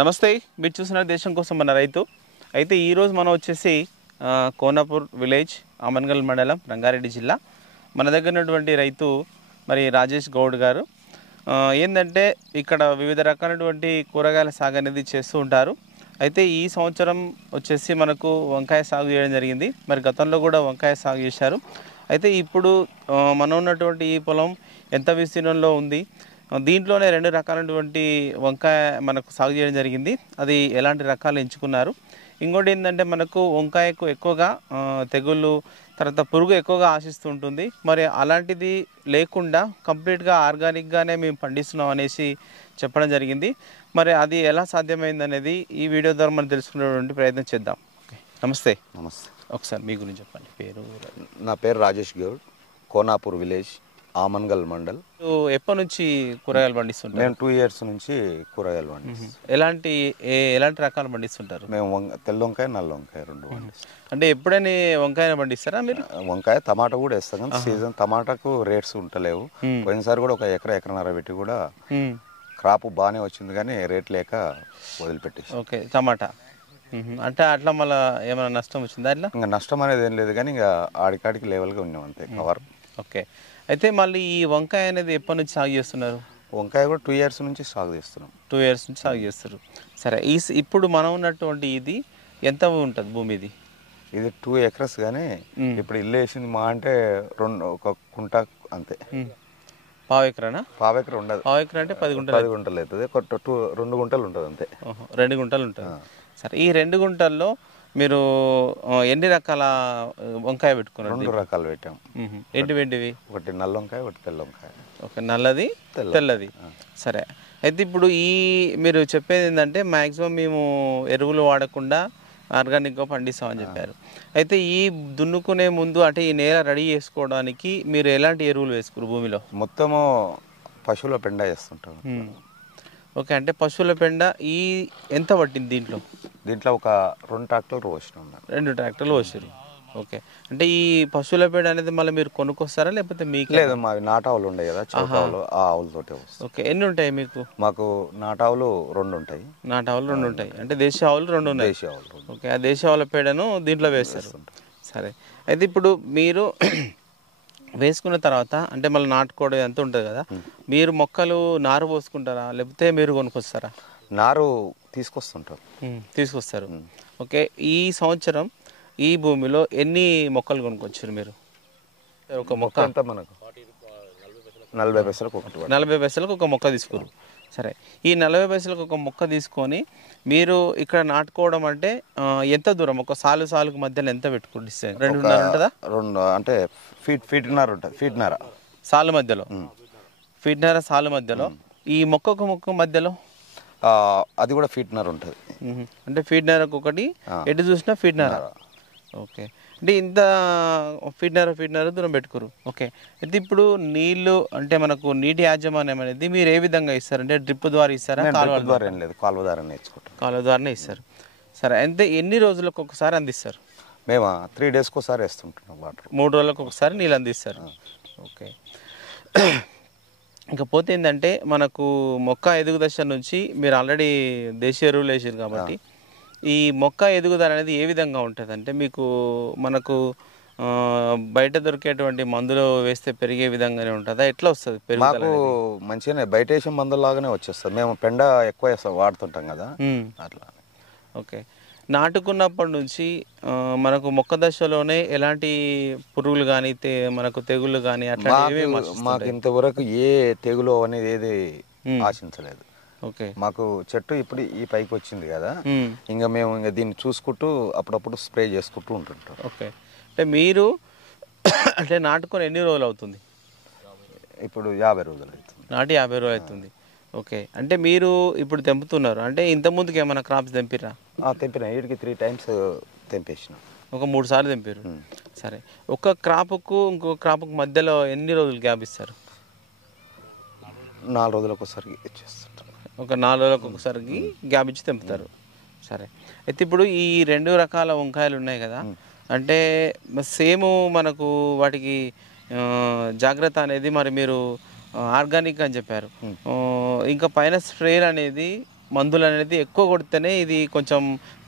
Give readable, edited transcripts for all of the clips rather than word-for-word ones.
నమస్తే, మీరు చూస్తున్న దేశం కోసం మన రైతు. అయితే ఈరోజు మనం వచ్చేసి కోనాపూర్ విలేజ్, ఆమన్గల్ మండలం, రంగారెడ్డి జిల్లా. మన దగ్గర ఉన్నటువంటి రైతు మరి రాజేష్ గౌడ్ గారు. ఏంటంటే ఇక్కడ వివిధ రకాలైనటువంటి కూరగాయల సాగు అనేది చేస్తూ ఉంటారు. అయితే ఈ సంవత్సరం వచ్చేసి మనకు వంకాయ సాగు చేయడం జరిగింది. మరి గతంలో కూడా వంకాయ సాగు చేశారు. అయితే ఇప్పుడు మనం ఉన్నటువంటి ఈ పొలం ఎంత విస్తీర్ణంలో ఉంది, దీంట్లోనే రెండు రకాలైనటువంటి వంకాయ మనకు సాగు చేయడం జరిగింది. అది ఎలాంటి రకాలు ఎంచుకున్నారు, ఇంకోటి ఏంటంటే మనకు వంకాయకు ఎక్కువగా తెగుళ్ళు, తర్వాత పురుగు ఎక్కువగా ఆశిస్తూ ఉంటుంది. మరి అలాంటిది లేకుండా కంప్లీట్గా ఆర్గానిక్గానే మేము పండిస్తున్నాం అనేసి చెప్పడం జరిగింది. మరి అది ఎలా సాధ్యమైంది అనేది ఈ వీడియో ద్వారా మనం తెలుసుకునేటువంటి ప్రయత్నం చేద్దాం. నమస్తే. నమస్తే. ఒకసారి మీ గురించి చెప్పండి. పేరు? నా పేరు రాజేష్ గౌడ్, కోనాపూర్ విలేజ్, ఆమన్గల్ మండల్. ఎప్పటి నుంచి కూరగాయలు పండిస్తుంటారు? మేము 2 years నుంచి కూరగాయలు పండిస్తాం. ఎలాంటి రకాలు పండిస్తుంటారు? మేము తెల్ల వంకాయ, నల్ల వంకాయ రెండు పండిస్తాం. అంటే ఎప్పుడైనా వంకాయ పండిస్తారా మీరు? వంకాయ, టమాటా కూడా వేస్తాం, కానీ సీజన్ టమాటాకు రేట్స్ ఉంటలేవు. పోయినసారి కూడా ఒక ఎకరన్నర పెట్టి కూడా క్రాప్ బాగానే వచ్చింది, కానీ రేట్ లేక వదిలిపెట్టేసి. ఓకే, టమాటా అంటే అట్లా మళ్ళీ ఏమైనా నష్టం వచ్చిందా? అట్లా ఇంకా నష్టం అనేది ఏం లేదు, కానీ ఇంకా ఆడికాడికి లెవెల్గా ఉన్నాం అంతే, కవర్. ఓకే, అయితే మళ్ళీ ఈ వంకాయ అనేది ఎప్పటి నుంచి సాగు చేస్తున్నారు? వంకాయ కూడా 2 years నుంచి సాగు చేస్తున్నాం. 2 years నుంచి సాగు చేస్తారు. సరే, ఇప్పుడు మనం ఉన్నటువంటి ఇది ఎంత ఉంటుంది భూమి? ఇది 2 acres, కానీ ఇప్పుడు ఇల్లు వేసింది మా అంటే ఒక కుంట అంతే. పావు ఎకరానా? పావు ఎకర ఉండదు. పావు ఎకరా అంటే 10 గుంటలు. 10 గుంటలు అవుతుంది. 2 గుంటలు ఉంటుంది అంతే. 2 గుంటలు ఉంటుంది. సరే, ఈ 2 గుంటల్లో మీరు ఎన్ని రకాల వంకాయ పెట్టుకున్నారు? 2 రకాలు పెట్టాం. ఏంటివి? ఒకటి నల్ల వంకాయ, ఒకటి తెల్ల వంకాయ. ఓకే, నల్లది తెల్లది. సరే, అయితే ఇప్పుడు మీరు చెప్పేది ఏంటంటే మ్యాక్సిమం మేము ఎరువులు వాడకుండా ఆర్గానిక్గా పండిస్తామని చెప్పారు. అయితే ఈ దున్నుకునే ముందు అంటే ఈ నేల రెడీ చేసుకోవడానికి మీరు ఎలాంటి ఎరువులు వేసుకురు భూమిలో? మొత్తము పశువుల పెండ వేస్తుంటాం. ఓకే, అంటే పశువుల పెండ ఎంత పట్టింది దీంట్లో? ఒక 2 ట్రాక్టర్లు పోసినాం. 2 ట్రాక్టర్లు పోసారు. ఓకే, అంటే ఈ పశువుల పేడ అనేది మళ్ళీ మీరు కొనుక్కొస్తారా లేకపోతే మీకు? లేదు, మావి నాటావులు ఉంటాయి కదా, చౌటావులు, ఆ ఆవులతోటే వస్తాయి. ఓకే, ఎన్ని ఉంటాయి మీకు? మాకు నాటావులు 2 ఉంటాయి. నాటావులు 2 ఉంటాయి, అంటే దేశీ ఆవులు 2 ఉన్నాయి. దేశీ ఆవులు. ఓకే, ఆ దేశీ ఆవుల పేడను దీంట్లో వేస్తారు. సరే, అయితే ఇప్పుడు మీరు వేసుకున్న తర్వాత అంటే మళ్ళీ నాటుకోవడం ఎంత ఉంటుంది కదా, మీరు మొక్కలు నారు పోసుకుంటారా లేకపోతే మీరు కొనుక్కొస్తారా? నారు తీసుకొస్తారు. ఓకే, ఈ సంవత్సరం ఈ భూమిలో ఎన్ని మొక్కలు కొనుక్కొచ్చారు మీరు? ఒక మొక్క అంతా మనకు 40 పైసలకు ఒకటి. 40 పైసలకు ఒక మొక్క తీసుకురు. సరే, ఈ 40 పైసలకు ఒక మొక్క తీసుకొని మీరు ఇక్కడ నాటుకోవడం అంటే ఎంత దూరం? ఒక సాలుకు మధ్యలో ఎంత పెట్టుకుంటే 2.5 ఉంటుందా? 2 అంటే ఫీట్న్నర ఉంటుంది. ఫీట్న్నర సాలు మధ్యలో, ఫీట్న్నర సాలు మధ్యలో. ఈ మొక్క మధ్యలో అది కూడా ఫీట్న్నర ఉంటుంది. అంటే ఫీట్న్నరకు ఒకటి, ఎటు చూసినా ఫీట్న్నర. ఓకే, అంటే ఇంత ఫీట్న్నర దూరం పెట్టుకోరు. ఓకే, అయితే ఇప్పుడు నీళ్లు అంటే మనకు నీటి యాజమాన్యం అనేది మీరు ఏ విధంగా ఇస్తారు? అంటే డ్రిప్ ద్వారా ఇస్తారా? కాలువ ద్వారా ఏం లేదు, కాలువ ద్వారానే ఇచ్చుకుంటాం. కాలువ ద్వారానే ఇస్తారు. సరే, అయితే ఎన్ని రోజులకు ఒకసారి అందిస్తారు? మేము 3 daysకి ఒకసారి వేస్తుంటున్నాం వాటర్. 3 రోజులకు ఒకసారి నీళ్ళు అందిస్తారు. ఓకే, ఇకపోతే ఏంటంటే మనకు మొక్క ఎదుగు దశ నుంచి మీరు ఆల్రెడీ దేశీయ ఎరువులు వేసారు కాబట్టి ఈ మొక్క ఎదుగుదల అనేది ఏ విధంగా ఉంటుంది? అంటే మనకు బయట దొరికేటువంటి మందులు వేస్తే పెరిగే విధంగానే ఉంటుందా? ఎట్లా వస్తుంది పెరుగుదల? మాకు మంచిగానే బయట వేసే మందులాగానే వచ్చేస్తుంది. మేము పెండ ఎక్కువ వాడుతుంటాం కదా, అట్లా. ఓకే, నాటుకున్నప్పటి నుంచి మనకు మొక్క దశలోనే ఎలాంటి పురుగులు కానీ మనకు తెగుళ్ళు కానీ అట్లా మాకు ఇంతవరకు ఏ తెగులు అనేది ఏది ఆశించలేదు. ఓకే, మాకు చెట్టు ఇప్పుడు ఈ పైకి వచ్చింది కదా, ఇంకా మేము దీన్ని చూసుకుంటూ అప్పుడప్పుడు స్ప్రే చేసుకుంటూ ఉంటుంటాం. ఓకే, అంటే మీరు అంటే నాటుకొని ఎన్ని రోజులు అవుతుంది? ఇప్పుడు 50 రోజులు అవుతుంది. నాటి 50 రోజులు అవుతుంది. ఓకే, అంటే మీరు ఇప్పుడు తెంపుతున్నారు అంటే ఇంతకుముందుకు ఏమైనా క్రాప్స్ తెంపిరా? తెంపిన, వీటికి 3 times తెంపేసిన. ఒక 3 సార్లు తెంపారు. సరే, ఒక క్రాప్కు ఇంకో క్రాప్కు మధ్యలో ఎన్ని రోజులు గ్యాప్ ఇస్తారు? 4 రోజులకు ఒకసారి ఇచ్చేస్తుంటాం. ఒక 4 రోజులకు ఒకసారికి గ్యాప్ ఇచ్చి తెంపుతారు. సరే, అయితే ఇప్పుడు ఈ 2 రకాల వంకాయలు ఉన్నాయి కదా, అంటే సేమ్ మనకు వాటికి జాగ్రత్త అనేది మరి మీరు ఆర్గానిక్ అని చెప్పారు. ఇంకా పైన స్ప్రేలు అనేది మందులు అనేది ఎక్కువ కొడితేనే ఇది కొంచెం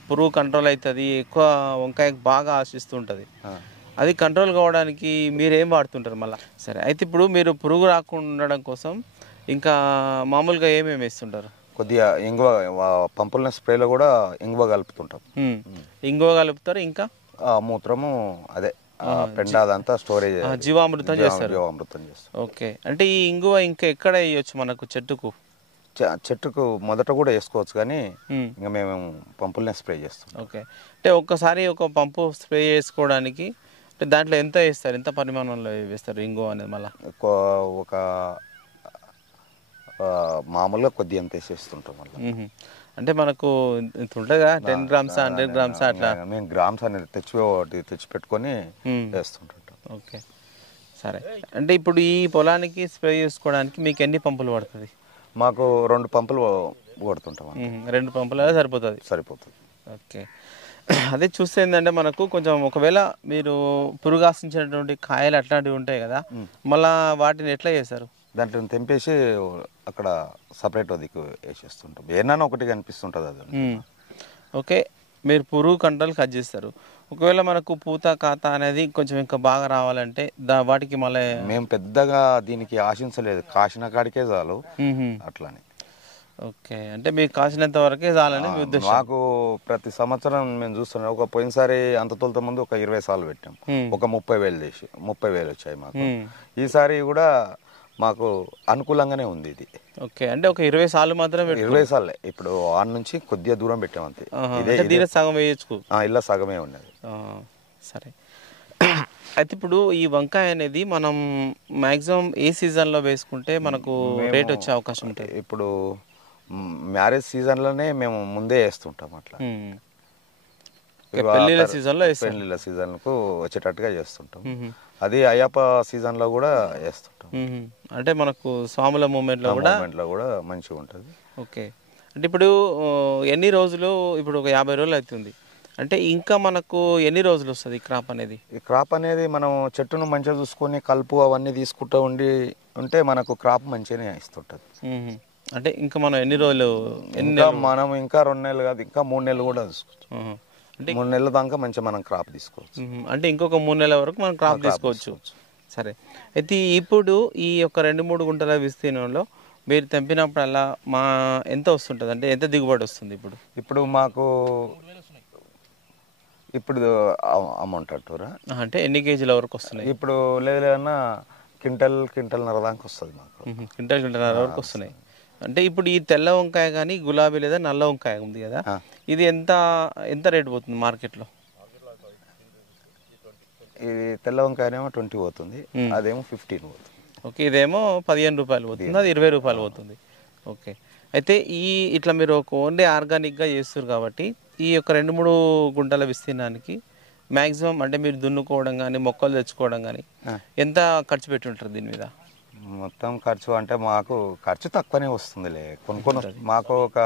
పురుగు కంట్రోల్ అవుతుంది, ఎక్కువ వంకాయ బాగా ఆశిస్తుంటుంది. అది కంట్రోల్ కావడానికి మీరు ఏం వాడుతుంటారు మళ్ళీ? సరే, అయితే ఇప్పుడు మీరు పురుగు రాకుండా ఉండడం కోసం ఇంకా మామూలుగా ఏమేమి వేస్తుంటారు? కొద్దిగా ఇంగువ పంపుల స్ప్రేలో కూడా ఇంగువ కలుపుతుంటాం. ఇంగువ కలుపుతారు, ఇంకా మూత్రము అదే పెండ అదంతా స్టోరేజ్ జీవామృతం చేస్తారు. జీవామృతం చేస్తాం. ఓకే, అంటే ఈ ఇంగువ ఇంకా ఎక్కడ వేయచ్చు మనకు చెట్టుకు? చెట్టుకు మొదట కూడా వేసుకోవచ్చు, కానీ ఇంకా మేము పంపులనే స్ప్రే చేస్తాం. ఓకే, అంటే ఒక్కసారి ఒక పంపు స్ప్రే చేసుకోవడానికి అంటే దాంట్లో ఎంత వేస్తారు, ఎంత పరిమాణంలో వేస్తారు ఇంగువ అనేది? మళ్ళీ ఒక మామూలుగా కొద్దిగా ఎంత వేసేస్తుంటాం మళ్ళీ. అంటే మనకు ఇంత ఉంటుందా, 10 grams 100 grams అట్లా? మేము గ్రామ్స్ అనేది తెచ్చి పెట్టుకొని వేస్తుంటాం. ఓకే, సరే. అంటే ఇప్పుడు ఈ పొలానికి స్ప్రే చేసుకోవడానికి మీకు ఎన్ని పంపులు పడుతుంది? మాకు 2 పంపులు కొడుతుంటాం. 2 పంపులు సరిపోతుంది. ఓకే, అదే చూస్తే ఏంటంటే మనకు కొంచెం ఒకవేళ మీరు పురుగు ఆశించినటువంటి కాయలు అట్లాంటివి ఉంటాయి కదా, మళ్ళీ వాటిని ఎట్లా చేస్తారు? దాంట్లో తెంపేసి అక్కడ సపరేట్ దిక్కు వేసేస్తుంటాం. ఏమన్నా ఒకటి కనిపిస్తుంటుంది అది. ఓకే, మీరు పురుగు కంట్రోల్ కట్ చేస్తారు. ఒకవేళ మనకు పూత కాత అనేది కొంచెం ఇంకా బాగా రావాలంటే వాటికి మళ్ళీ మేము పెద్దగా దీనికి ఆశించలేదు, కాసిన కాడికే చాలు అట్లానే. ఓకే, అంటే మీకు కాసినంత వరకే చాలని మీ ఉద్దేశం? మాకు ప్రతి సంవత్సరం మేము చూస్తున్నాం. ఒక పోయినసారి అంత తొలత ముందు ఒక 20 సార్లు పెట్టాం, ఒక 30,000 వచ్చాయి మాకు. ఈసారి కూడా మాకు అనుకూలంగానే ఉంది ఇది. ఓకే, అంటే ఒక 20 సార్లు మాత్రమే? 20 సార్లే. ఇప్పుడు ఆడ నుంచి కొద్దిగా దూరం పెట్టాం అంతే. ఇదే సగం వేయచ్చు? ఇలా సగమే ఉన్నది. సరే, అయితే ఇప్పుడు ఈ వంకాయ అనేది మనం మాక్సిమం ఏ సీజన్లో వేసుకుంటే మనకు రేట్ వచ్చే అవకాశం ఉంటుంది? ఇప్పుడు మ్యారేజ్ సీజన్లోనే మేము ముందే వేస్తుంటాం అట్లా. పెళ్లిళ్ళ సీజన్లో పెళ్లిళ్ళ సీజన్కు వచ్చేటట్టుగా చేస్తుంటాం. అది అయ్యప్ప సీజన్లో కూడా వేస్తుంటాం. అంటే మనకు స్వాముల మూమెంట్లో కూడా మంచిగా ఉంటుంది. ఓకే, అంటే ఇప్పుడు ఎన్ని రోజులు? ఇప్పుడు ఒక 50 రోజులు అవుతుంది అంటే ఇంకా మనకు ఎన్ని రోజులు వస్తుంది ఈ క్రాప్ అనేది? ఈ క్రాప్ అనేది మనం చెట్టును మంచిగా చూసుకొని కలుపు అవన్నీ తీసుకుంటూ ఉంటే మనకు క్రాప్ మంచిగానే ఇస్తుంటుంది. అంటే ఇంకా మనం ఎన్ని రోజులు? మనం ఇంకా 2 నెలలు కాదు, ఇంకా 3 నెలలు కూడా తీసుకోవచ్చు. అంటే 3 నెలల దాకా మంచిగా మనం క్రాప్ తీసుకోవచ్చు. అంటే ఇంకొక 3 నెలల వరకు మనం క్రాప్ తీసుకోవచ్చు. సరే, అయితే ఇప్పుడు ఈ యొక్క 2-3 గుంటల విస్తీర్ణంలో మీరు తెంపినప్పుడల్లా ఎంత వస్తుంటుంది, అంటే ఎంత దిగుబడి వస్తుంది? ఇప్పుడు మాకు అమౌంట్ అంటారా? అంటే ఎన్ని కేజీల వరకు వస్తున్నాయి? ఇప్పుడు లేదన్నా క్వింటల్న్నర దాకా వస్తుంది మాకు. క్వింటల్న్నర వరకు వస్తున్నాయి. అంటే ఇప్పుడు ఈ తెల్ల వంకాయ కానీ గులాబీ లేదా నల్ల వంకాయ ఉంది కదా, ఇది ఎంత రేట్ పోతుంది మార్కెట్లో? ఇది తెల్ల వంకాయనేమో 20 పోతుంది, అదేమో 15 పోతుంది. ఓకే, ఇదేమో 15 రూపాయలు పోతుంది, అది 20 రూపాయలు పోతుంది. ఓకే, అయితే ఇట్లా మీరు ఓన్లీ ఆర్గానిక్గా చేస్తారు కాబట్టి ఈ యొక్క 2-3 గుంటల విస్తీర్ణానికి మ్యాక్సిమం అంటే మీరు దున్నుకోవడం కానీ మొక్కలు తెచ్చుకోవడం కానీ ఎంత ఖర్చు పెట్టి ఉంటారు దీని మీద? మొత్తం ఖర్చు అంటే మాకు ఖర్చు తక్కువనే వస్తుందిలే. మాకు ఒక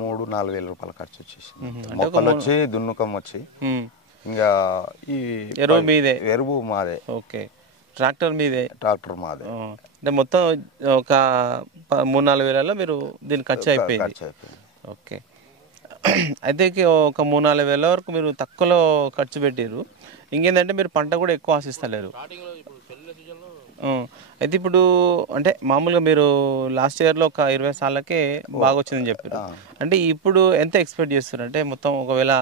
3-4 వేల రూపాయల ఖర్చు వచ్చేసి, మొక్కలు వచ్చి దున్నుకం వచ్చి, ఇంకా ఈ ఎరువు మాదే. ఓకే, ట్రాక్టర్ మాదే. అంటే మొత్తం ఒక 3-4 వేలలో మీరు దీని ఖర్చు అయిపోయింది. ఓకే, అయితే ఒక 3-4 వేల వరకు మీరు తక్కువలో ఖర్చు పెట్టారు. ఇంకేంటంటే మీరు పంట కూడా ఎక్కువ ఆశిస్తలేరు. అయితే ఇప్పుడు అంటే మామూలుగా మీరు లాస్ట్ ఇయర్లో ఒక 20 సార్లకే బాగా వచ్చిందని చెప్పారు. అంటే ఇప్పుడు ఎంత ఎక్స్పెక్ట్ చేస్తారు? అంటే మొత్తం ఒకవేళ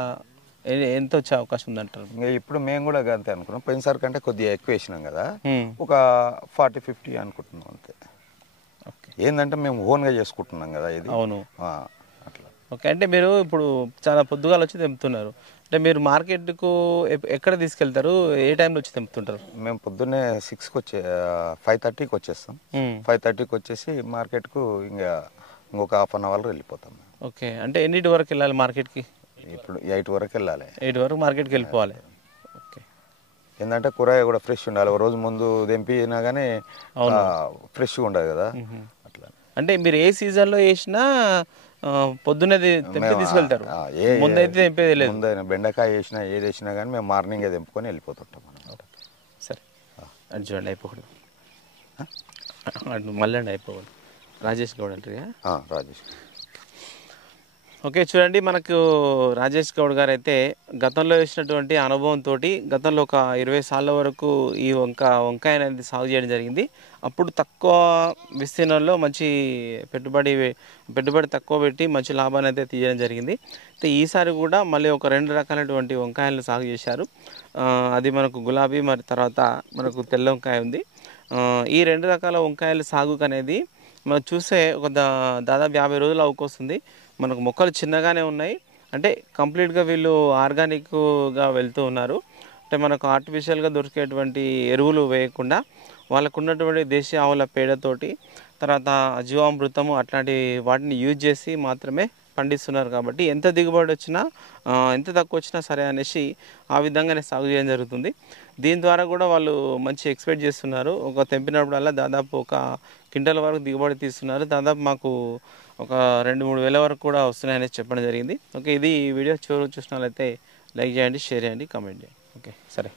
ఎంత వచ్చే అవకాశం ఉందంటారు? ఇప్పుడు మేము కూడా అంతే అనుకున్నాం. పోయినసారి కంటే కొద్దిగా ఎక్కువ వేసినాం కదా, ఒక 40-50 అనుకుంటున్నాం అంతే. ఏంటంటే మేము ఓన్గా చేసుకుంటున్నాం కదా ఇది. అవును, అట్లా. ఓకే, అంటే మీరు ఇప్పుడు చాలా పొద్దుగాలు వచ్చి తెంపుతున్నారు. అంటే మీరు మార్కెట్కు ఎక్కడ తీసుకెళ్తారు? ఏ టైంలో వచ్చి తెంపుతుంటారు? మేము పొద్దున్నే 5:30కి వచ్చేస్తాం. 5:30కి వచ్చేసి మార్కెట్కు ఇంకొక హాఫ్ అన్ అవర్లో వెళ్ళిపోతాం. ఓకే, అంటే ఎన్నిటి వరకు వెళ్ళాలి మార్కెట్కి? ఇప్పుడు 8 వరకు వెళ్ళాలి. 8 వరకు మార్కెట్కి వెళ్ళిపోవాలి. ఓకే, ఏంటంటే కూరగాయ కూడా ఫ్రెష్ ఉండాలి. ఒక రోజు ముందు తెంపినా కానీ ఫ్రెష్గా ఉండదు కదా అట్లా. అంటే మీరు ఏ సీజన్లో వేసినా పొద్దున్నే తెంపి తీసుకెళ్తారు? ముందైతే తెంపేది లేదు. ముందైనా బెండకాయ వేసినా ఏది వేసినా కానీ మేము మార్నింగే తెంపుకొని వెళ్ళిపోతుంటాం అన్నమాట. సరే, అది చూడండి, అయిపోకూడదు మళ్ళీ అయిపోకూడదు. రాజేష్ గౌడ్ అంటారు. రాజేష్. ఓకే, చూడండి మనకు రాజేష్ గౌడ్ గారు అయితే గతంలో వేసినటువంటి అనుభవంతో గతంలో ఒక 20 సార్ల వరకు ఈ వంకాయ అనేది సాగు చేయడం జరిగింది. అప్పుడు తక్కువ విస్తీర్ణంలో మంచి పెట్టుబడి తక్కువ పెట్టి మంచి లాభాన్ని అయితే తీయడం జరిగింది. అయితే ఈసారి కూడా మళ్ళీ ఒక 2 రకాలైనటువంటి వంకాయలను సాగు చేశారు. అది మనకు గులాబీ, మరి తర్వాత మనకు తెల్ల వంకాయ ఉంది. ఈ 2 రకాల వంకాయల సాగుకు అనేది మనం చూస్తే ఒక దాదాపు 50 రోజులు అవకొస్తుంది. మనకు మొక్కలు చిన్నగానే ఉన్నాయి. అంటే కంప్లీట్గా వీళ్ళు ఆర్గానిక్గా వెళ్తూ ఉన్నారు. అంటే మనకు ఆర్టిఫిషియల్గా దొరికేటువంటి ఎరువులు వేయకుండా వాళ్ళకు ఉన్నటువంటి దేశీయ ఆవుల పేడతోటి, తర్వాత జీవామృతము అట్లాంటి వాటిని యూజ్ చేసి మాత్రమే పండిస్తున్నారు. కాబట్టి ఎంత దిగుబడి వచ్చినా ఎంత తక్కువ వచ్చినా సరే అనేసి ఆ విధంగానే సాగు చేయడం జరుగుతుంది. దీని ద్వారా కూడా వాళ్ళు మంచి ఎక్స్పెక్ట్ చేస్తున్నారు. ఒక తెంపినప్పుడల్లా దాదాపు ఒక క్వింటల్ వరకు దిగుబడి తీస్తున్నారు. దాదాపు మాకు ఒక 2-3 వేల వరకు కూడా వస్తున్నాయని చెప్పడం జరిగింది. ఓకే, ఇది వీడియో చూసినట్లయితే లైక్ చేయండి, షేర్ చేయండి, కామెంట్ చేయండి. ఓకే, సరే.